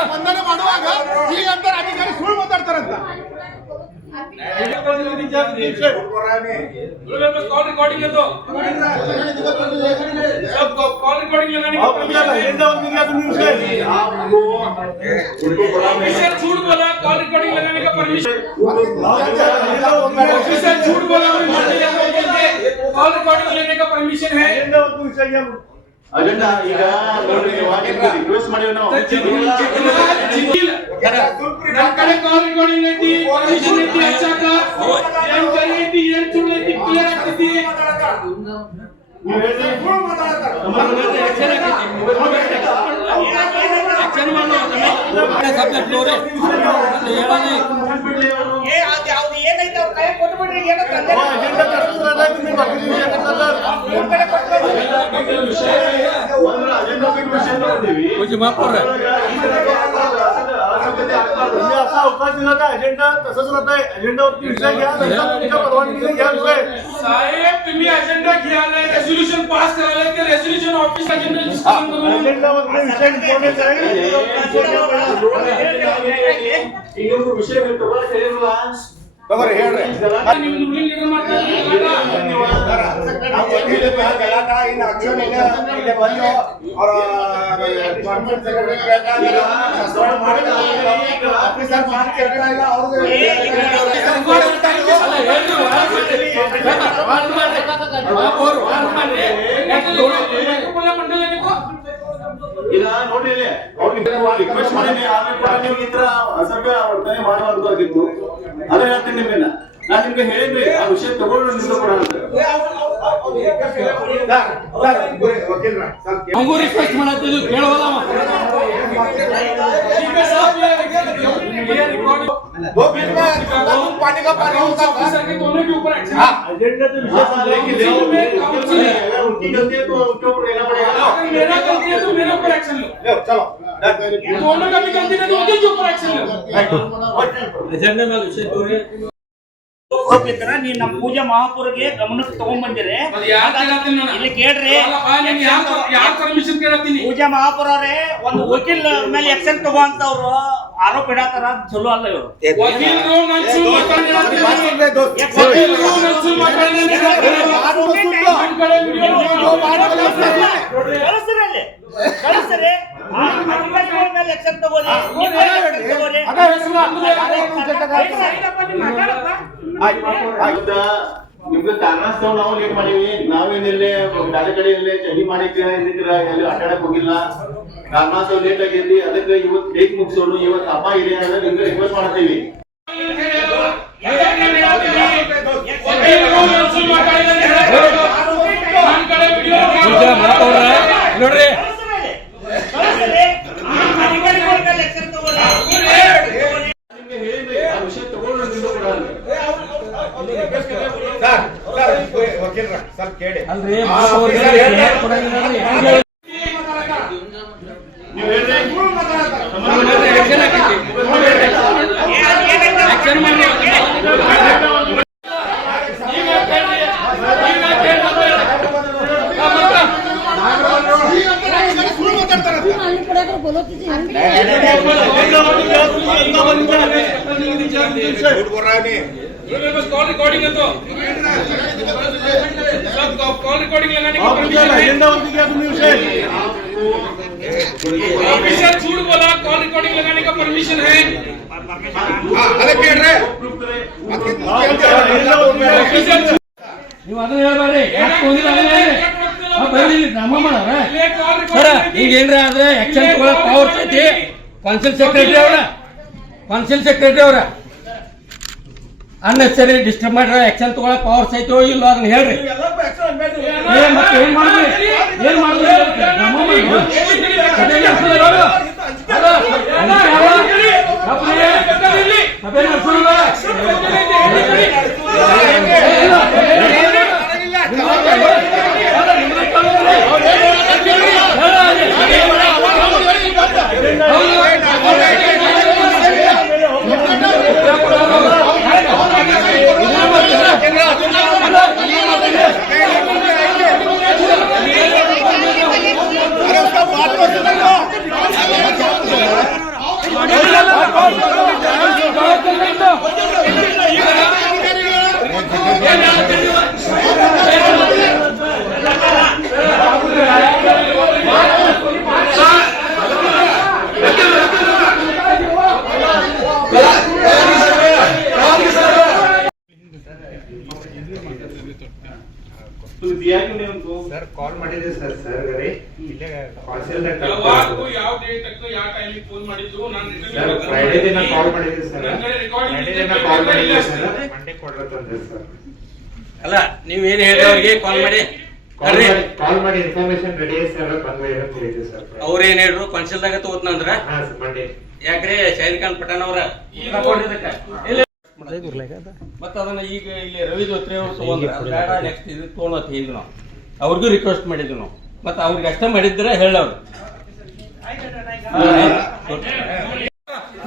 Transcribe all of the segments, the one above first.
ಸ್ಪಂದನೆ ಮಾಡುವಾಗ ಈಗ ಅಂತಾರೆ ಅಧಿಕಾರಿ ಸುಳ್ಳು ಮಾತಾಡ್ತಾರಂತ. कॉल रिकॉर्डिंग है तो सब कॉल रिकॉर्डिंग लगाने की ऑफिसर झूठ बोला, कॉल रिकॉर्डिंग लगाने का परमिशन ऑफिसर झूठ बोला, कॉल रिकॉर्डिंग लेने का परमिशन है। ಅಜೆಂಡಾ ಈಗ ನೋಡಿ ರಿಕ್ವೆಸ್ಟ್ ಮಾಡಿವಿ ನಾವು ನಮ್ಮ ಕಡೆ ಕಾಲ್ ರೆಕಾರ್ಡಿಂಗ್ ಐತಿ, ಪರ್ಮಿಷನ್ ಐತಿ, ಹಚ್ಚಾಕ ಏನ್ ಕೈ ಐತಿ ಏನ್ ಸುಳ್ಳು ಐತಿ ಕ್ಲಿಯರ್ ಆಗ್ತೈತಿ. ನೀವು ಹೇಳ್ರಿ ಆಕ್ಷನ್ ಮಾಡೋ ಸಬ್ಜೆಕ್ಟ್ ನೋಡಿ ಹೇಳೋಣ ಏ ಅದು ಯಾವುದು ಏನೈತೆ ಅವ್ರ ಕೈ ಕೊಟ್ಬಿಡ್ರಿ ಏನೋ ತಂದೆ ಅಜೆಂಡಾ ತರಸ್ತಾರ ನಿಮ್ಮ ವಿಷಯ ಒಂದು ಅಜೆಂಡಾ ಬಿಟ್ಟು ವಿಷಯ ನೋಡ್ತೀವಿ कुछ माफ कर रहा है असा अवकाश दिला का अजेंडा तसंच राहतंय अजेंडावरती विषय घ्या नंतर तुमच्या परवानगीने घ्या विषय साहेब तुम्ही अजेंडा घ्यायला रेझोल्यूशन पास करायला की रेझोल्यूशन ऑफिस अजेंडा डिस्कशन करून अजेंडावरती विषय इम्पॉर्टंट आहे ಈಗ ವಿಷಯ ಬೇಕು ಬರ ಹೇಳಿರಲ್ಲ ತಗೋರಿ ಹೇಳ್ರಿ ನೀವು ರೂಲಿಂಗ್ ಲೆಟರ್ ಮಾಡ್ತಾ ಗಲಾಟ ಇನ್ನು ಆಕ್ಷನ್ ಇಲ್ಲ ಇಲ್ಲಿ ಬಂದು ಅವರ ಕಾನ್ಫರೆನ್ಸ್ ಸೆಕ್ರೆಟರಿ ಆಫೀಸರ್ ಮಾತು ಕೇಳ್ತಾಯಿಲ್ಲ ಈಗ ನೋಡಿ ಅವ್ರಿಗೆ ರಿಕ್ವೆಸ್ಟ್ ಮಾಡಿನಿ ಆಮೇಲೆ ನೀವು ಈ ತರ ಅಸಭ್ಯ ವರ್ತನೆ ಮಾಡಬಾರ್ದಾಗಿತ್ತು ಅದೇ ಹೇಳ್ತೀನಿ ನಿಮ್ಗೆಲ್ಲ ನಾನು ನಿಮ್ಗೆ ಹೇಳಿದ್ರಿ ಆ ವಿಷಯ ತಗೊಂಡು ನಿಮ್ಗೆ ಕೊಡ ಹಂಗೂ ರಿಕ್ವೆಸ್ಟ್ ಮಾಡತ್ತಿದ್ದು ಕೇಳೋಲ್ಲ पानी का पानी होता है दोनों के ऊपर एक्शन एजेंडा तो उनकी गलती है तो उनके ऊपर लेना पड़ेगा अगर मेरा गलती है तो मेरे ऊपर एक्शन लो चलो दोनों का भी गलती है तो उनके ऊपर एक्शन लो एजेंडा में विषय पूरे ನೀ ನಮ್ಮ ಪೂಜಾ ಮಹಾಪುರಗೆ ಗಮನಕ್ಕೆ ತಗೊಂಡ್ಬಂದಿರಿ ಇಲ್ಲಿ ಕೇಳ್ರಿ ಪರ್ಮಿಷನ್ ಕೇಳತ್ತೀನಿ ಪೂಜಾ ಮಹಾಪುರವ್ರೆ ಒಂದು ವಕೀಲ್ ಮೇಲೆ ಆಕ್ಷನ್ ತಗೋ ಅಂತ ಅವ್ರು ಆರೋಪ ಇಡತಾರ ಚಲೋ ಅಲ್ಲ ಇವರು ಕಳಿಸ್ರಿ ಮೇಲೆ ಆಕ್ಷನ್ ತಗೋರಿ ನಿಮ್ಗೆ ಕಾರಣಸ್ಥಾವ ನಾವು ಲೇಟ್ ಮಾಡೀವಿ ನಾವೇನಿಲ್ಲೇ ಬೇರೆ ಕಡೆ ಇಲ್ಲೇ ಚಳಿ ಮಾಡಿದ್ರ ಎಲ್ಲಿ ಅಡ್ಡಾಡಕ್ ಹೋಗಿಲ್ಲ ಕಾರಣಸ್ಥಾವ ಲೇಟ್ ಆಗೈತಿ ಅದಕ್ಕೆ ಇವತ್ತು ಡೇಟ್ ಮುಗಿಸೋಣ ಇವತ್ತು ಹಬ್ಬ ಇದೆ ಅಂದ್ರೆ ನಿಮ್ಗೆ ರಿಕ್ವೆಸ್ಟ್ ಮಾಡ್ತೀವಿ ನೋಡ್ರಿ ವಿಷಯ ತಗೊಂಡು ನಿಮ್ಗೆ ಕೊಡ ವಕೀಲ ಸ್ವಲ್ಪ ಕೇಳಿ ನೀವು ಹೇಳ್ರಿ कॉल रिकॉर्डिंग है तो सब कॉल रिकॉर्डिंग लगाने की परमिशन है अजेंडावरती घ्या तुम्ही विषय ऑफिसर झूठ बोला, कॉल रिकॉर्डिंग लगाने का परमिशन है ಅದೇ ಕೇಳ್ರಿ ನೀವು ಅದನ್ನ ಹೇಳ್ಬೇಡಿ ಈಗ ಏನ್ರ ಆದ್ರೆ ಆಕ್ಷನ್ ತಗೊಳಕ್ ಪವರ್ ಐತಿ ಕೌನ್ಸಿಲ್ ಸೆಕ್ರೆಟರಿ ಅವರ ಅನ್ನೆಸರಿ ಡಿಸ್ಟರ್ಬ್ ಮಾಡ್ರ ಆಕ್ಷನ್ ತಗೊಳಕ್ ಪವರ್ಸ್ ಐತೋ ಇಲ್ಲೋ ಅದನ್ನ ಹೇಳ್ರಿ ಮತ್ತೆ ಏನ್ ಮಾಡ್ರಿ ಸಭೆ ನಡೆಸೋದಿಲ್ಲ. तो दिया क्यों नहीं उनको? सर कॉल ಮಾಡಿದೆ ಸರ್ ಗರಿ ಇಲ್ಲೇ ಕಾನ್ಸಲ್ ಯಾವಾಗೂ ಯಾವ ಡೇಟ್ ತಕ್ಕ ಯಾವ ಟೈಮ್ ಫೋನ್ ಮಾಡಿದ್ರು ನಾನು ಸರ್ ಫ್ರೈಡೆ ದಿನ ಕಾಲ್ ಮಾಡಿದೆ ಸರ್ ನನ್ನ ಕಡೆ ರೆಕಾರ್ಡಿಂಗ್ ಫ್ರೈಡೆ ಇದೆ, ದಿನ ಕಾಲ್ ಮಾಡಿದೆ ಇಲ್ಲ ಸರ್ ಸರ್. ಮಂಡೇ ಕೊಡ್ರತ್ತಂತೆ ಸರ್ ಅಲ್ಲ ನೀವ್ ಏನ್ ಹೇಳಿ ಅವ್ರಿಗೆ ಕಾಲ್ ಮಾಡಿ ಕಾಲ್ ಮಾಡಿ ಇನ್ಫಾರ್ಮೇಶನ್ ರೆಡಿ ಇದೆ ಸರ್ ಬಂದ್ಮೇಲೆ ಅಂತ ಹೇಳಿದೆ ಸರ್ ಅವ್ರ ಏನ್ ಹೇಳ್ರು ಕನ್ಸಲ್ದಾಗ ತಗೋತ್ನಂದ್ರ ಹಾ ಸರ್ ಮಂಡೇ ಯಾಕ್ರಿ ಶಹೀದ್ ಖಾನ್ ಪಠಾಣ್ ಅವ್ರ ಮತ್ತ ಅದನ್ನ ಈಗ ಇಲ್ಲಿ ರವಿ ದೋತ್ರೆ ಅವ್ರು ತಗೊಂಡ್ರ ಬೇಡ ನೆಕ್ಸ್ಟ್ ಇದು ತಗೊಳತ್ ಹೇಳಿದ್ವಿ ನಾವು ಅವ್ರಿಗೂ ರಿಕ್ವೆಸ್ಟ್ ಮಾಡಿದ್ವಿ ನಾವು ಮತ್ತ ಅವ್ರಿಗೆ ಅಷ್ಟ ಮಾಡಿದ್ರೆ ಹೇಳವ್ರು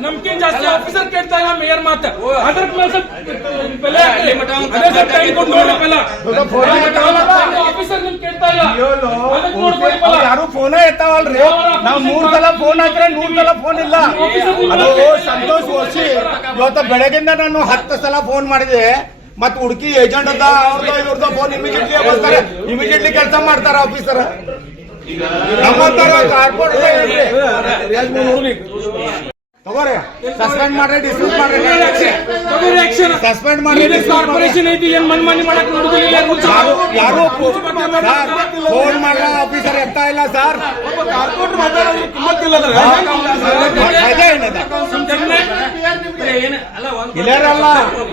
ನಮ್ಗಿಂತ ಜಾಸ್ತಿ ಆಫೀಸರ್ ಕೇಳ್ತಾ ಇಲ್ಲ ಮೇಯರ್ ಮಾತ ಅದ್ರ ಆಫೀಸರ್ ನಿಮ್ ಕೇಳ್ತಾ ಇಲ್ಲ ಯಾರು ಫೋನ್ ಎತ್ತಾವಲ್ರಿ ನಾವ್ 3 ಸಲ ಫೋನ್ ಹಾಕ್ರೆ 100 ಸಲ ಫೋನ್ ಇಲ್ಲ. ಅದು ಸಂತೋಷ್ ಓಶಿ ಇವತ್ತು ಬೆಳಗಿಂದ ನಾನು 10 ಸಲ ಫೋನ್ ಮಾಡಿದೆ. ಮತ್ ಹುಡುಕಿ ಏಜೆಂಟ್ ಅದ ಅವ್ರದ್ದು ಇವ್ರದ್ದು ಫೋನ್ ಇಮಿಡಿಯೇಟ್ಲಿ ಬರ್ತಾರೆ, ಇಮಿಡಿಯೇಟ್ಲಿ ಕೆಲಸ ಮಾಡ್ತಾರ ಆಫೀಸರ್. ನಮ್ಮಂತರ ಕಾರ್ಪೊರೇಟ್ ತಗೋರಿ ಸಸ್ಪೆಂಡ್ ಮಾಡ್ರಿ, ಡಿಸ್ಮಿಸ್ ಮಾಡ್ರಿ, ಸಸ್ಪೆಂಡ್ ಮಾಡ್ರಿ. ಕಾರ್ಪೊರೇಷನ್ ಐತಿ ಏನ್ ಮನ್ಮಾನಿ ಮಾಡಕ್ ನೋಡುದಿಲ್ಲ ಯಾರು ಫೋನ್ ಮಾಡಲ್ಲ, ಆಫೀಸರ್ ಎತ್ತಾ ಇಲ್ಲ ಸರ್. ಇಲ್ಲಾರಲ್ಲ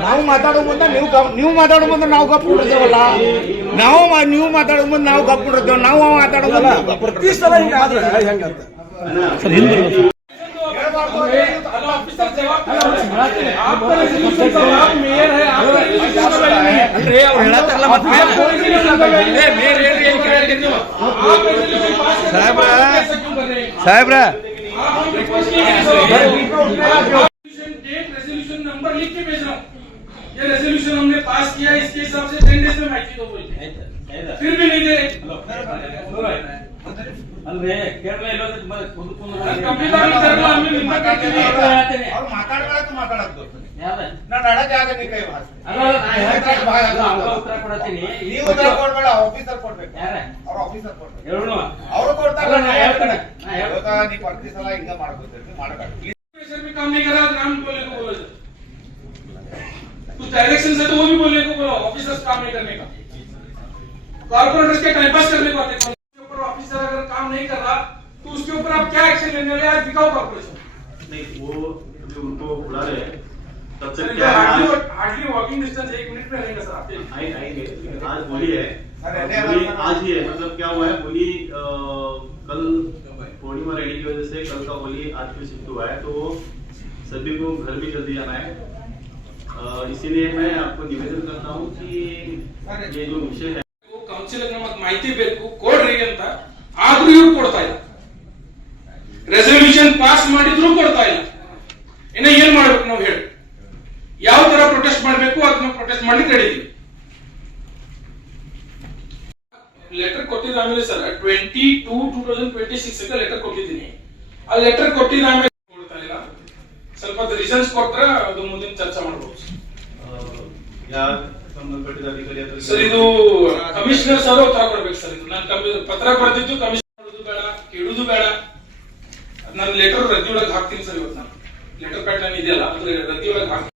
ನಾವು ಮಾತಾಡೋ ಮುಂದೆ ನೀವು ಮಾತಾಡೋ ಮುಂದೆ ನಾವು ಗಪ್ ಕೊಡ್ತೇವಲ್ಲ, ನೀವು ಮಾತಾಡೋ ಮುಂದೆ ನಾವು ಗಪ್ ಕೊಡ್ತೇವೆ, ನಾವು ಮಾತಾಡೋದಲ್ಲ. ಪ್ರತಿ ಸಲ ಹಿಂಗಾದ್ರೆ ಹೆಂಗಂತ ಮೇಯರ್ ಸಾಹೇಬ್ರ रेजोल्यूशन नंबर लिख के भेज रहा हूँ. ये रेजोल्यूशन हमने पास किया, इसके हिसाब से 10 डेज में माहिती दो बोलते हैं. फिर भी नहीं दे रहे. ಅಲ್ರಿ ಕೇರಳ कंप्लीट करना हमने निम्न करके ಅವ್ರು ಮಾತಾಡಬೇಕು ಮಾತಾಡೋದು ಯಾರ ನಾನು ಅಡಗ ನೀ ಕೈ ಉತ್ತರ ಕೊಡತ್ತೀನಿ ನೀವು ಉತ್ತರ ಕೊಡ್ಬೇಡ, ಆಫೀಸರ್ ಕೊಡ್ಬೇಕು. ಯಾರ ಅವ್ರ ಆಫೀಸರ್ ಕೊಡ್ಬೇಕು, ಹೇಳು ಅವರು ಕೊಡ್ತಾರೆ. ಅಲ್ಲ, ನಾ ಹೇಳ್ತೇನೆ. ನೀ ಪ್ರತಿ ಸಲ ಹಿಂಗ ಮಾಡ್ಕೊತೀರಿ, ಮಾಡಬೇಡ. प्रेशर में काम नहीं करा, नाम बोलने को बोलो. कुछ डायरेक्शन है तो वो भी बोलने को बोलो. ऑफिसर्स काम नहीं करने का, कॉर्पोरेटर्स के टाइम पास करने को आते हैं. उसके ऊपर ऑफिसर अगर काम नहीं कर रहा तो उसके ऊपर आप क्या एक्शन लेने वाले आज दिखाओ कॉर्पोरेशन. नहीं वो जो उनको बुला रहे हैं तब तक क्या हार्डली वॉकिंग डिस्टेंस 1 मिनट में रहेगा सर आपके. आएंगे आज होली है, होली आज ही है. मतलब क्या हुआ है, होली कल पूर्णिमा रेडी की वजह से कल का होली आज भी शिफ्ट हुआ है, तो सभी को घर भी जल्दी जाना है. इसीलिए मैं आपको निवेदन करता हूँ कि ये जो विषय है ಕೌನ್ಸಿಲ್ ನಮಗೆ ಮಾಹಿತಿ ಬೇಕು ಕೊಡ್ರಿ ಅಂತ, ಆದ್ರೂ ಇವ್ರು ಕೊಡ್ತಾ ಇಲ್ಲ. ರೆಸಲ್ಯೂಷನ್ ಪಾಸ್ ಮಾಡಿದ್ರು ಕೊಡ್ತಾ ಇಲ್ಲ. ಇನ್ನ ಏನ್ ಮಾಡ್ಬೇಕು ನಾವು ಹೇಳಿ? ಯಾವ ತರ ಪ್ರೊಟೆಸ್ಟ್ ಮಾಡಬೇಕು ಅದನ್ನ ಪ್ರೊಟೆಸ್ಟ್ ಮಾಡ್ಲಿಕ್ಕೆ ರೆಡಿ ಇದೀವಿ. ಲೆಟರ್ ಕೊಟ್ಟಿದ್ದ ಆಮೇಲೆ ಸರ್ 22/2026 ಲೆಟರ್ ಕೊಟ್ಟಿದ್ದೀನಿ. ಆ ಲೆಟರ್ ಕೊಟ್ಟಿದ್ದ ಆಮೇಲೆ ಕೊಡ್ತಾ ಇಲ್ಲ. ಸ್ವಲ್ಪ ರೀಸನ್ಸ್ ಕೊಟ್ರೆ ಅದು ಮುಂದಿನ ಚರ್ಚೆ ಮಾಡಬಹುದು. या ಸಂಬಂಧಪಟ್ಟ ಅಧಿಕಾರಿ ಹತ್ರ ಸರ್ ಇದು ಕಮಿಷನರ್ ಸರ್ ಉತ್ತರ ಕೊಡ್ಬೇಕು ಸರ್. ಇದು ನಾನು ಪತ್ರ ಬರೆದಿದ್ದು ಕಮಿಷನರ್ ಮಾಡೋದು ಬೇಡ, ಕೇಳುದು ಬೇಡ. ನಾನು ಲೆಟರ್ ರದ್ದಿ ಒಳಗೆ ಹಾಕ್ತೀನಿ ಸರ್. ಇವತ್ತು ನಾನು ಲೆಟರ್ ಪ್ಯಾಡ್ ನಾನು ಇದೆಯಲ್ಲ ಅದ್ರ ರದ್ದಿ ಒಳಗೆ ಹಾಕ್ತೀನಿ.